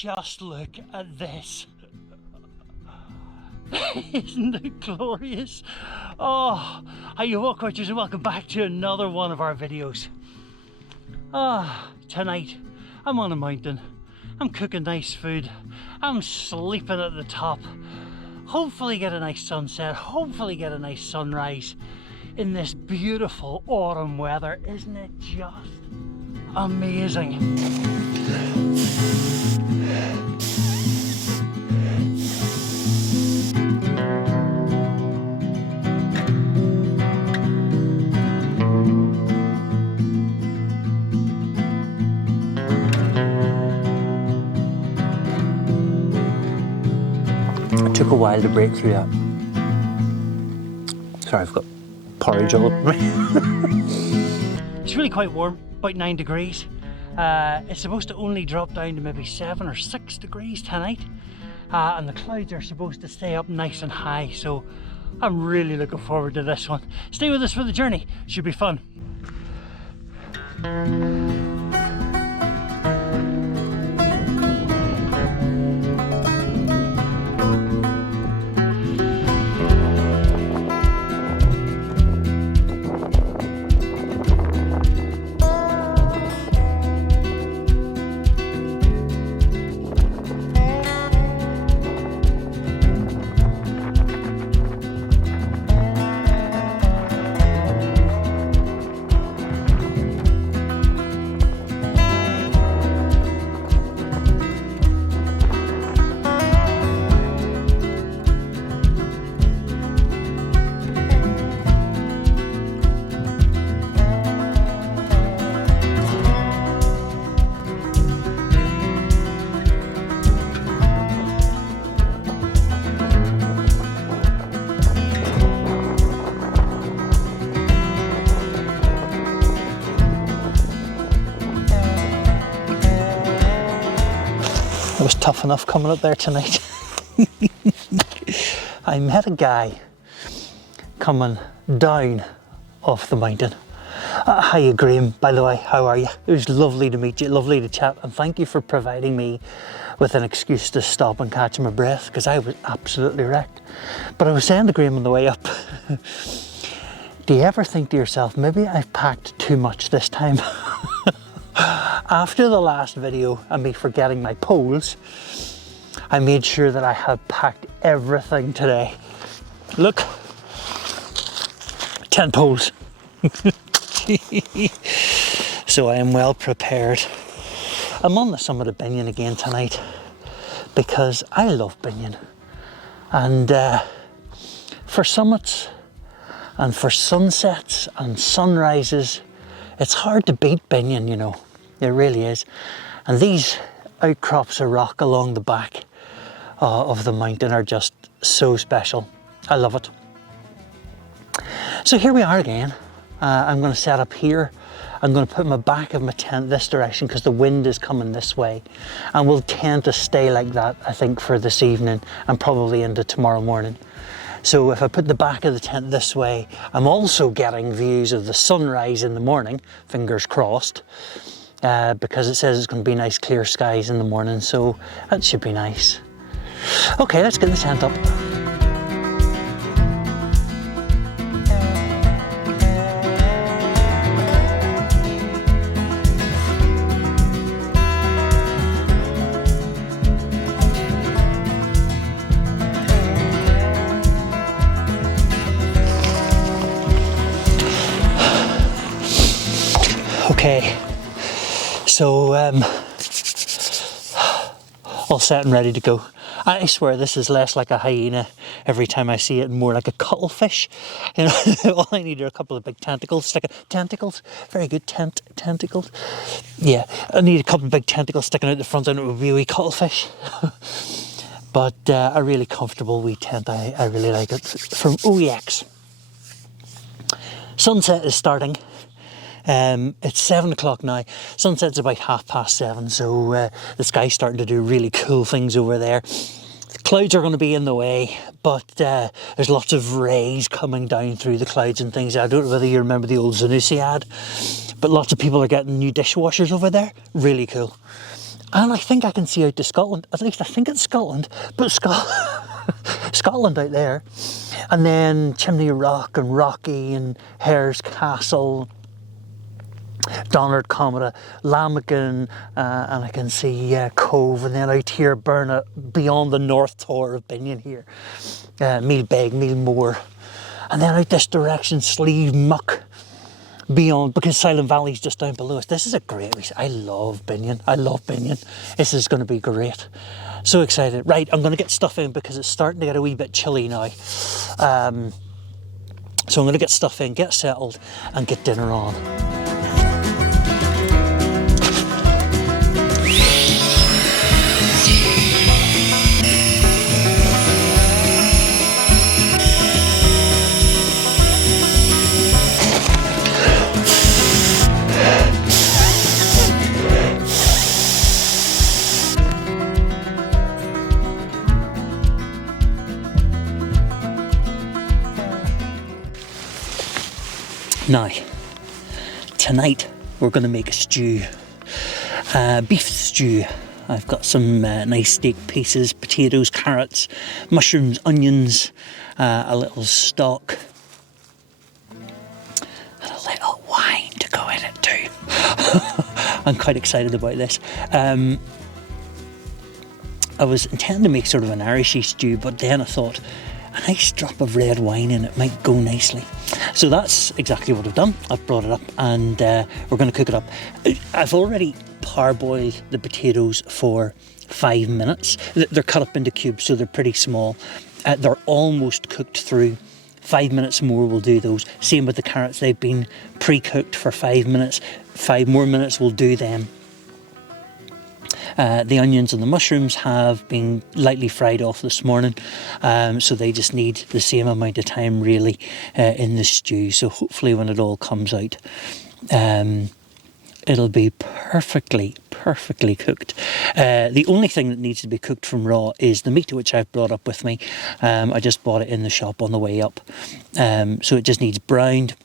just look at this. Isn't it glorious? Oh, hi you walk watchers, and welcome back to another one of our videos. Tonight I'm on a mountain, I'm cooking nice food, I'm sleeping at the top. Hopefully get a nice sunset, hopefully get a nice sunrise in this beautiful autumn weather. Isn't it just amazing? It took a while to break through that. Sorry, I've got porridge all over me. It's really quite warm, about 9 degrees. It's supposed to only drop down to maybe 7 or 6 degrees tonight. And the clouds are supposed to stay up nice and high, so I'm really looking forward to this one. Stay with us for the journey, should be fun. It was tough enough coming up there tonight. I met a guy coming down off the mountain. Hiya Graham, by the way, how are you? It was lovely to meet you, lovely to chat, and thank you for providing me with an excuse to stop and catch my breath, because I was absolutely wrecked. But I was saying to Graham on the way up, do you ever think to yourself, maybe I've packed too much this time? After the last video and me forgetting my poles, I made sure that I had packed everything today. Look, 10 poles. So I am well prepared. I'm on the summit of Binnian again tonight because I love Binnian. And for summits and for sunsets and sunrises, it's hard to beat Binnian, you know. It really is. And these outcrops of rock along the back of the mountain are just so special. I love it. So here we are again. I'm going to set up here. I'm going to put my back of my tent this direction because the wind is coming this way. And we'll tend to stay like that, I think, for this evening and probably into tomorrow morning. So if I put the back of the tent this way, I'm also getting views of the sunrise in the morning, fingers crossed. Because it says it's going to be nice clear skies in the morning, so that should be nice. Okay, let's get the tent up. Okay. So, all set and ready to go. I swear this is less like a hyena every time I see it and more like a cuttlefish. You know, all I need are a couple of big tentacles. Tentacles? Very good, tentacles. Yeah, I need a couple of big tentacles sticking out the front and it would be a wee cuttlefish. But a really comfortable wee tent. I really like it. From OEX. Sunset is starting. It's 7 o'clock now. Sunset's about 7:30, so the sky's starting to do really cool things over there. The clouds are going to be in the way, but there's lots of rays coming down through the clouds and things. I don't know whether you remember the old Zanussi ad, but lots of people are getting new dishwashers over there. Really cool. And I think I can see out to Scotland. At least I think it's Scotland. But Scotland out there. And then Chimney Rock and Rocky and Hare's Castle, Donard Commodore, Lammagan, and I can see Cove, and then out here Burna, beyond the North Tor of Binnian here, Meelbeg, Meelmore, and then out this direction Slieve Muck, beyond, because Silent Valley's just down below us. This is a great, I love Binnian, This is going to be great. So excited. Right, I'm going to get stuff in because it's starting to get a wee bit chilly now. So I'm going to get stuff in, get settled, and get dinner on. Now, tonight we're going to make a stew, beef stew. I've got some nice steak pieces, potatoes, carrots, mushrooms, onions, a little stock, and a little wine to go in it too. I'm quite excited about this. I was intending to make sort of an Irishy stew, but then I thought a nice drop of red wine in it might go nicely. So that's exactly what I've done. I've brought it up and we're going to cook it up. I've already parboiled the potatoes for 5 minutes. They're cut up into cubes, so they're pretty small. They're almost cooked through. 5 minutes more will do those. Same with the carrots. They've been pre-cooked for 5 minutes. 5 more minutes will do them. The onions and the mushrooms have been lightly fried off this morning, so they just need the same amount of time really in the stew. So hopefully when it all comes out, it'll be perfectly cooked. The only thing that needs to be cooked from raw is the meat, which I've brought up with me. I just bought it in the shop on the way up, so it just needs browned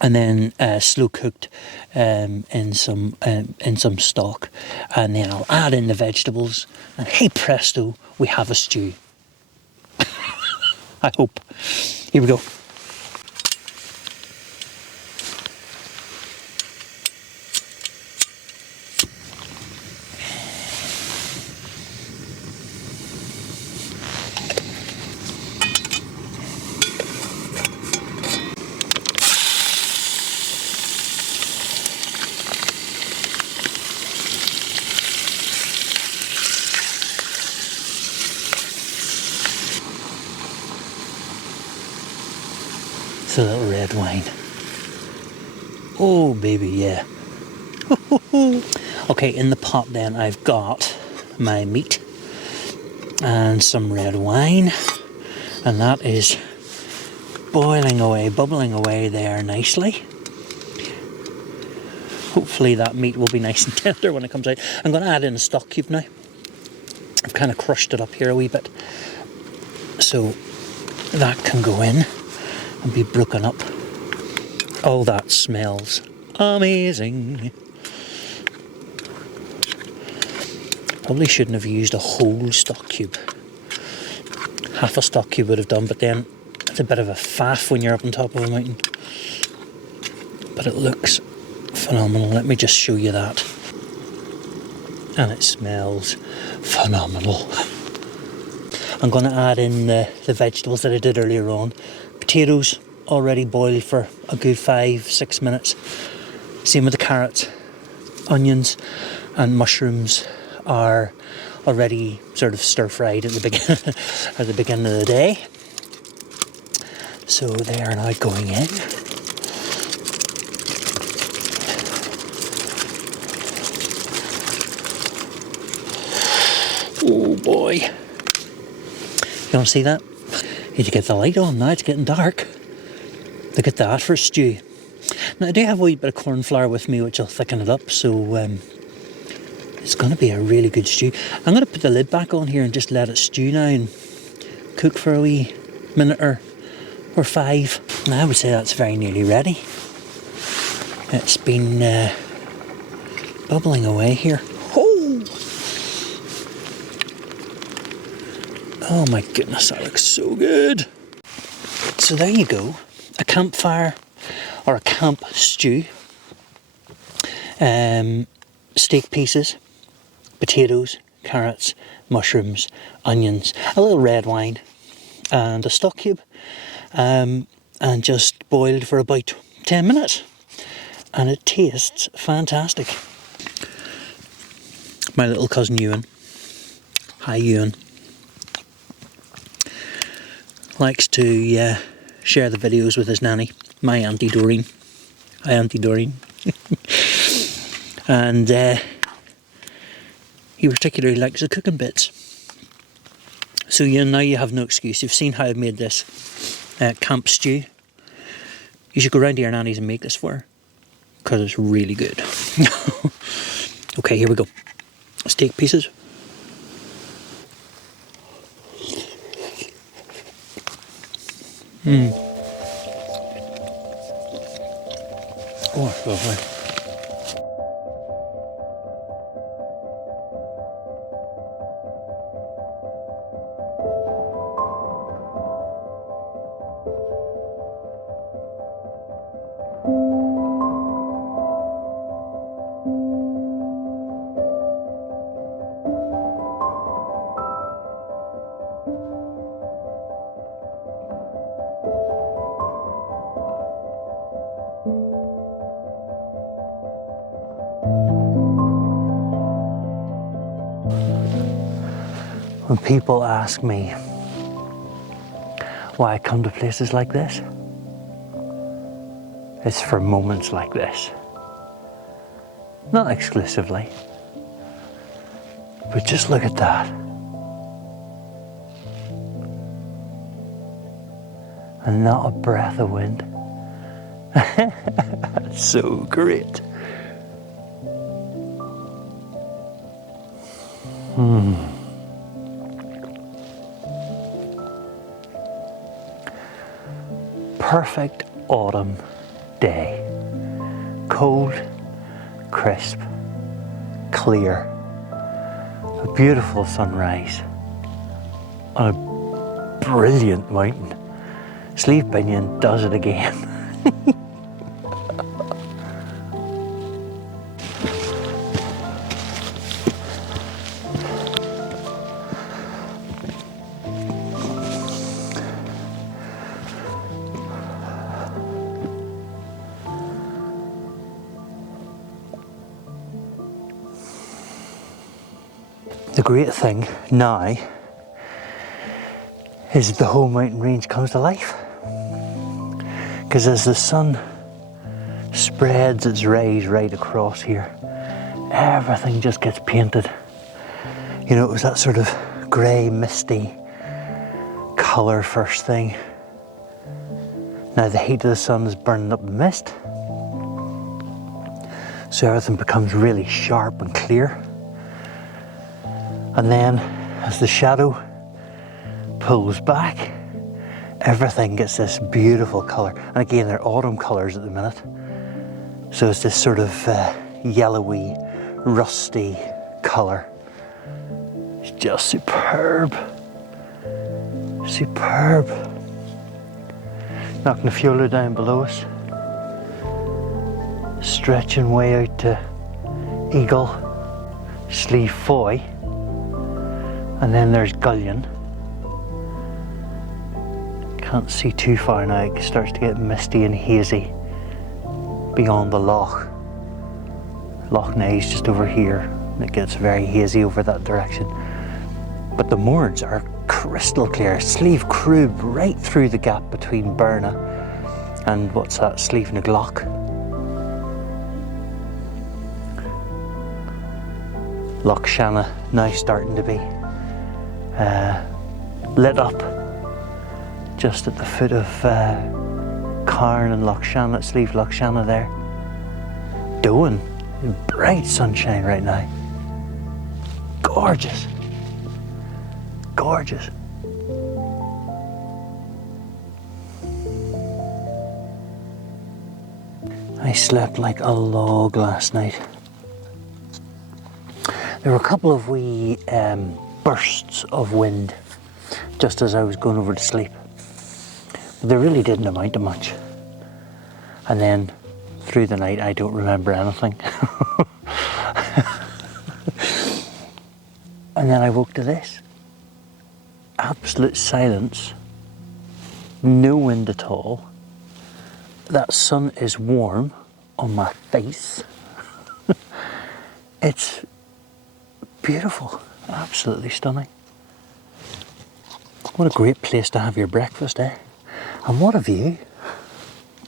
and then slow cooked in some stock, and then I'll add in the vegetables, and hey presto, we have a stew. I hope. Here we go. A little red wine. Oh baby, yeah. Okay, in the pot then I've got my meat and some red wine, and that is boiling away, bubbling away there nicely. Hopefully that meat will be nice and tender when it comes out. I'm going to add in a stock cube now. I've kind of crushed it up here a wee bit, so that can go in and be broken up. Oh, that smells amazing. Probably shouldn't have used a whole stock cube. Half a stock cube would have done, but then it's a bit of a faff when you're up on top of a mountain. But it looks phenomenal. Let me just show you that. And it smells phenomenal. I'm going to add in the vegetables that I did earlier on. Potatoes already boiled for a good 5-6 minutes. Same with the carrots. Onions and mushrooms are already sort of stir fried at the beginning of the day. So they are now going in. Oh boy. You want to see that? Need to get the light on now, it's getting dark. Look at that for a stew. Now I do have a wee bit of corn flour with me, which will thicken it up, so it's going to be a really good stew. I'm going to put the lid back on here and just let it stew now and cook for a wee minute or 5. Now I would say that's very nearly ready. It's been bubbling away here. Oh! Oh my goodness, that looks so good. So there you go, a campfire or a camp stew. Steak pieces, potatoes, carrots, mushrooms, onions, a little red wine and a stock cube, and just boiled for about 10 minutes. And it tastes fantastic. My little cousin Ewan, hi Ewan, likes to share the videos with his nanny, my Auntie Doreen. Hi Auntie Doreen. And he particularly likes the cooking bits. So now you have no excuse. You've seen how I've made this camp stew. You should go round to your nanny's and make this for her, because it's really good. Okay, here we go. Steak pieces. Oh, it's lovely. When people ask me why I come to places like this, it's for moments like this. Not exclusively, but just look at that. And not a breath of wind. So great. Perfect autumn day. Cold, crisp, clear. A beautiful sunrise on a brilliant mountain. Slieve Binnian does it again. The great thing now is the whole mountain range comes to life. Because as the sun spreads its rays right across here, everything just gets painted. You know, it was that sort of grey, misty colour first thing. Now the heat of the sun is burning up the mist, so everything becomes really sharp and clear. And then as the shadow pulls back, everything gets this beautiful colour. And again, they're autumn colours at the minute. So it's this sort of yellowy, rusty colour. It's just superb. Superb. Knocking the Fiolder down below us. Stretching way out to Eagle, Slieve Foy. And then there's Gullion. Can't see too far now, it starts to get misty and hazy beyond the loch. Loch Ness just over here, and it gets very hazy over that direction. But the Mournes are crystal clear. Slieve Crúb right through the gap between Berna and what's that, Slieve na Gloch. Loch Shanna now starting to be lit up just at the foot of Carn and Loch Shanna, Slieve Loch Shanna there. Doan, bright sunshine right now. Gorgeous. Gorgeous. I slept like a log last night. There were a couple of wee bursts of wind just as I was going over to sleep. But they really didn't amount to much. And then through the night, I don't remember anything. And then I woke to this. Absolute silence. No wind at all. That sun is warm on my face. It's beautiful. Absolutely stunning. What a great place to have your breakfast, eh? And what a view.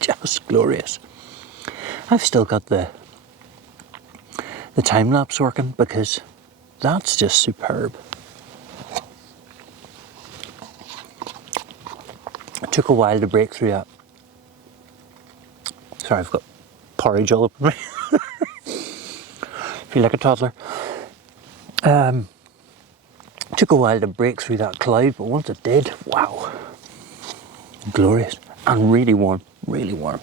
Just glorious. I've still got the time lapse working because that's just superb. It took a while to break through that. Sorry, I've got porridge all over me. Feel like a toddler. Took a while to break through that cloud, but once it did, wow. Glorious. And really warm, really warm.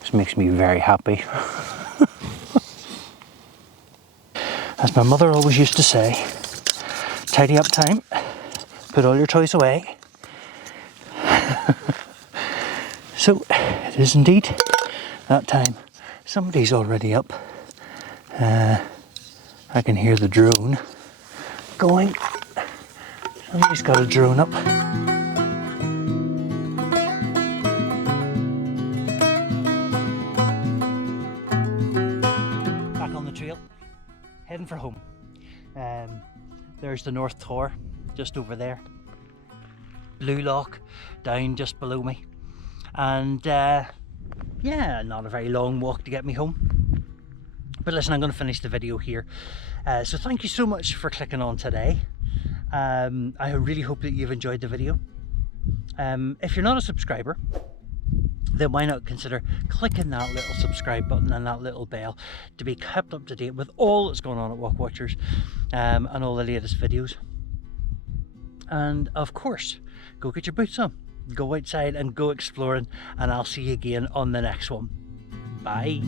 This makes me very happy. As my mother always used to say, tidy up time, put all your toys away. So it is indeed that time. Somebody's already up. I can hear the drone going. Somebody's got a drone up. Back on the trail, heading for home. There's the North Tor, just over there. Blue Lock down just below me. And yeah, not a very long walk to get me home. But listen, I'm going to finish the video here. So thank you so much for clicking on today. I really hope that you've enjoyed the video. If you're not a subscriber, then why not consider clicking that little subscribe button and that little bell to be kept up to date with all that's going on at Walk Watchers and all the latest videos. And of course, go get your boots on, go outside and go exploring, and I'll see you again on the next one. Bye.